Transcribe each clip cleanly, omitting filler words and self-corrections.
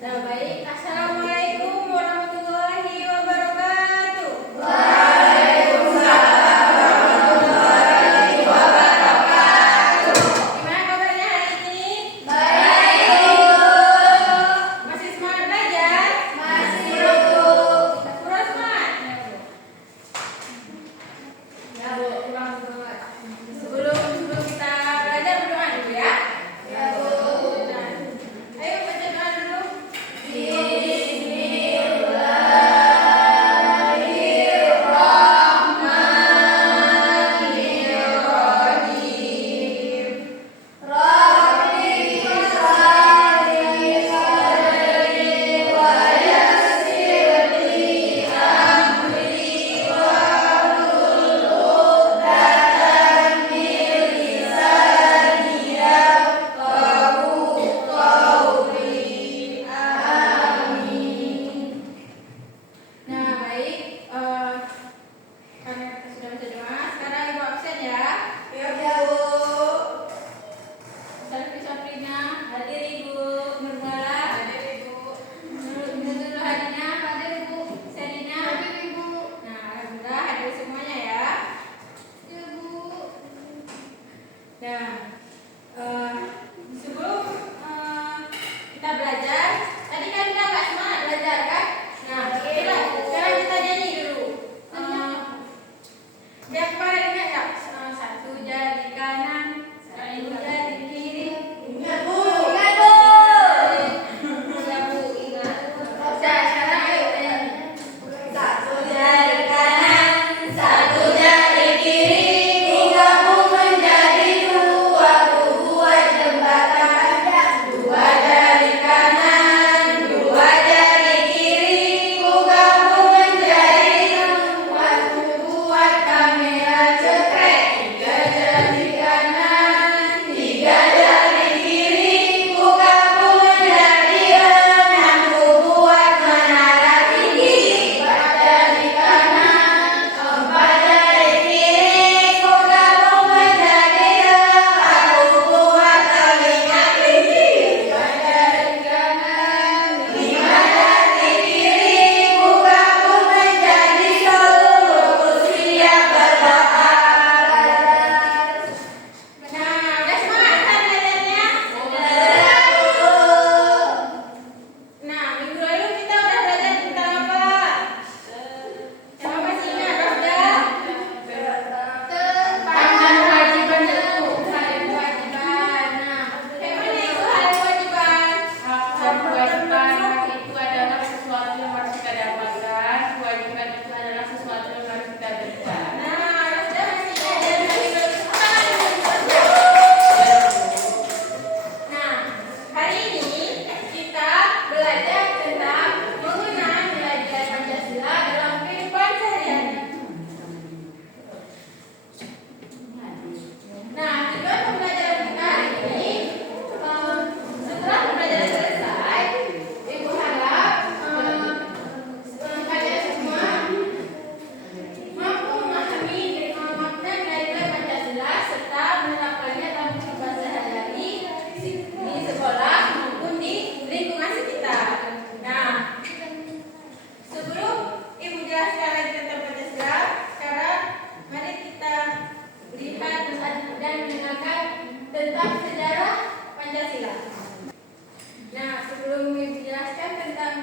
Nah, baik. Assalamualaikum warahmatullahi wabarakatuh. Gimana kabarnya hari ini? Masih semangat belajar? Kurang semangat? Ya, Bu. Kurang semangat. Sebelum kita belajar berdoa dulu ya. Nah, ayo baca doa dulu. Nah, baik. Karena kita sudah baca doa, sekarang Ibu absen ya. Sarfi Saprina, hadir Ibu. Nurmala, hadir Ibu. Nurul Hadina, hadir Ibu. Selina, hadir Ibu. Nah, alhamdulillah hadir semuanya ya. Nah, sebelum kita belajar, tadi kan kita nggak semangat belajar kan? Nah, sekarang kita nyanyi dulu. Biar kemarin ingat nggak? Satu jari kanan, satu jari kiri. Ingat Bu. Ingat Bu, ingat. Udah, sekarang ayo nyanyi. Satu jari kanan, satu jari kiri. Digabung menjadi dua, ku buat jembatan. Dua jari kanan, dua jari kiri. Ku gabung menjadi dua, ku buat kamera cekrek. Tiga jari kanan, tiga jari kiri. Ku gabung menjadi enam, ku buat menara tinggi. Empat jari kanan, empat jari kiri. Ku gabung menjadi delapan, ku buat telinga tinggi. Lima jari kanan, lima jari kiri. Ku gabung menjadi sepuluh, ku siap berdoa. Nah, udah semangat kan belajarnya? Nah, minggu lalu kita udah belajar tentang apa? Siapa masih ingat, Rafda? Tentang kewajiban itu. Hari kewajiban. Nah, yang mana itu hari kewajiban? Kewajiban itu adalah sesuatu yang harus kita dapatkan. Kewajiban itu adalah sesuatu yang harus kita berikan. Nah, Rafda masih belajar dari Nah, hari ini kita belajar tentang penggunaan nilai-nilai Pancasila dalam kehidupan sehari-hari. Nah, tujuan pembelajaran kita hari ini, setelah pembelajaran selesai, Ibu harap kalian semua mampu memahami makna nilai-nilai Pancasila serta menerapkannya dalam kehidupan sehari-hari di sekolah maupun di lingkungan sekitar. Nah, sebelum Ibu jelaskan lagi tentang Pancasila, sekarang mari kita lihat dan mendengarkan tentang sejarah Pancasila. Nah, sebelum Ibu jelaskan tentang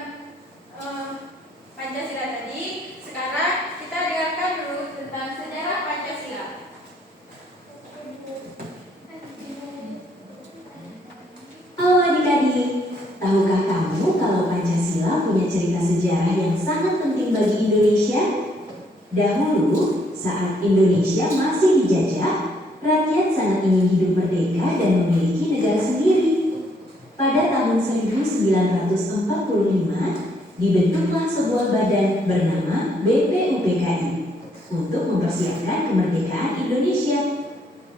Pancasila tadi, sekarang kita dengarkan dulu tentang sejarah Pancasila. Halo adik-adik, tahukah kamu kalau Pancasila punya cerita sejarah yang sangat penting bagi Indonesia? Dahulu, saat Indonesia masih dijajah, rakyat sangat ingin hidup merdeka dan memiliki negara sendiri. Pada tahun 1945, dibentuklah sebuah badan bernama BPUPKI untuk mempersiapkan kemerdekaan Indonesia.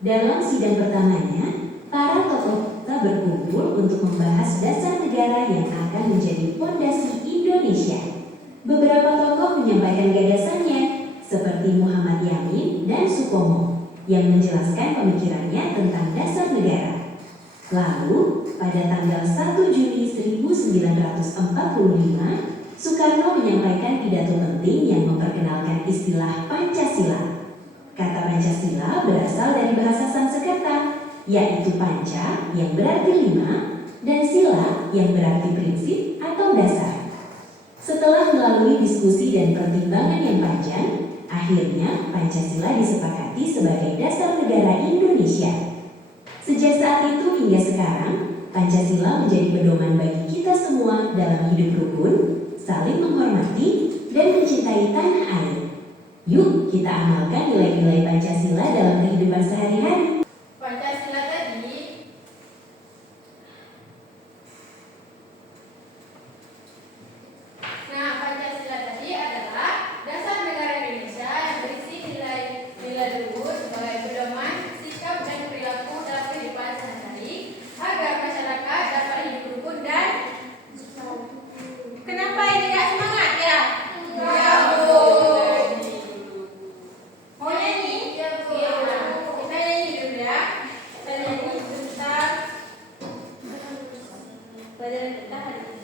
Dalam sidang pertamanya, para tokoh kita berkumpul untuk membahas dasar negara yang akan menjadi fondasi Indonesia. Beberapa tokoh menyampaikan gagasannya, seperti Muhammad Yamin dan Supomo, yang menjelaskan pemikirannya tentang dasar negara. Lalu, pada tanggal 1 Juni 1945, Soekarno menyampaikan pidato penting yang memperkenalkan istilah Pancasila. Kata Pancasila berasal dari bahasa Sanskerta, yaitu panca yang berarti 5 dan sila yang berarti prinsip atau dasar. Setelah melalui diskusi dan pertimbangan yang panjang, akhirnya Pancasila disepakati sebagai dasar negara Indonesia. Sejak saat itu hingga sekarang, Pancasila menjadi pedoman bagi kita semua dalam hidup rukun, saling menghormati, dan mencintai tanah air. Yuk kita amalkan nilai-nilai Pancasila dalam kehidupan sehari-hari. Pancasila tadi adalah dasar negara Indonesia yang berisi nilai-nilai luhur sebagai pedoman sikap dan perilaku dalam kehidupan sehari-hari agar masyarakat dapat hidup rukun dan kenapa ini gak semangat ya? Ya Bu. Mau nyanyi? Ya Bu. Kita nyanyi dulu ya. Kita nyanyi tentang pelajaran kita hari ini.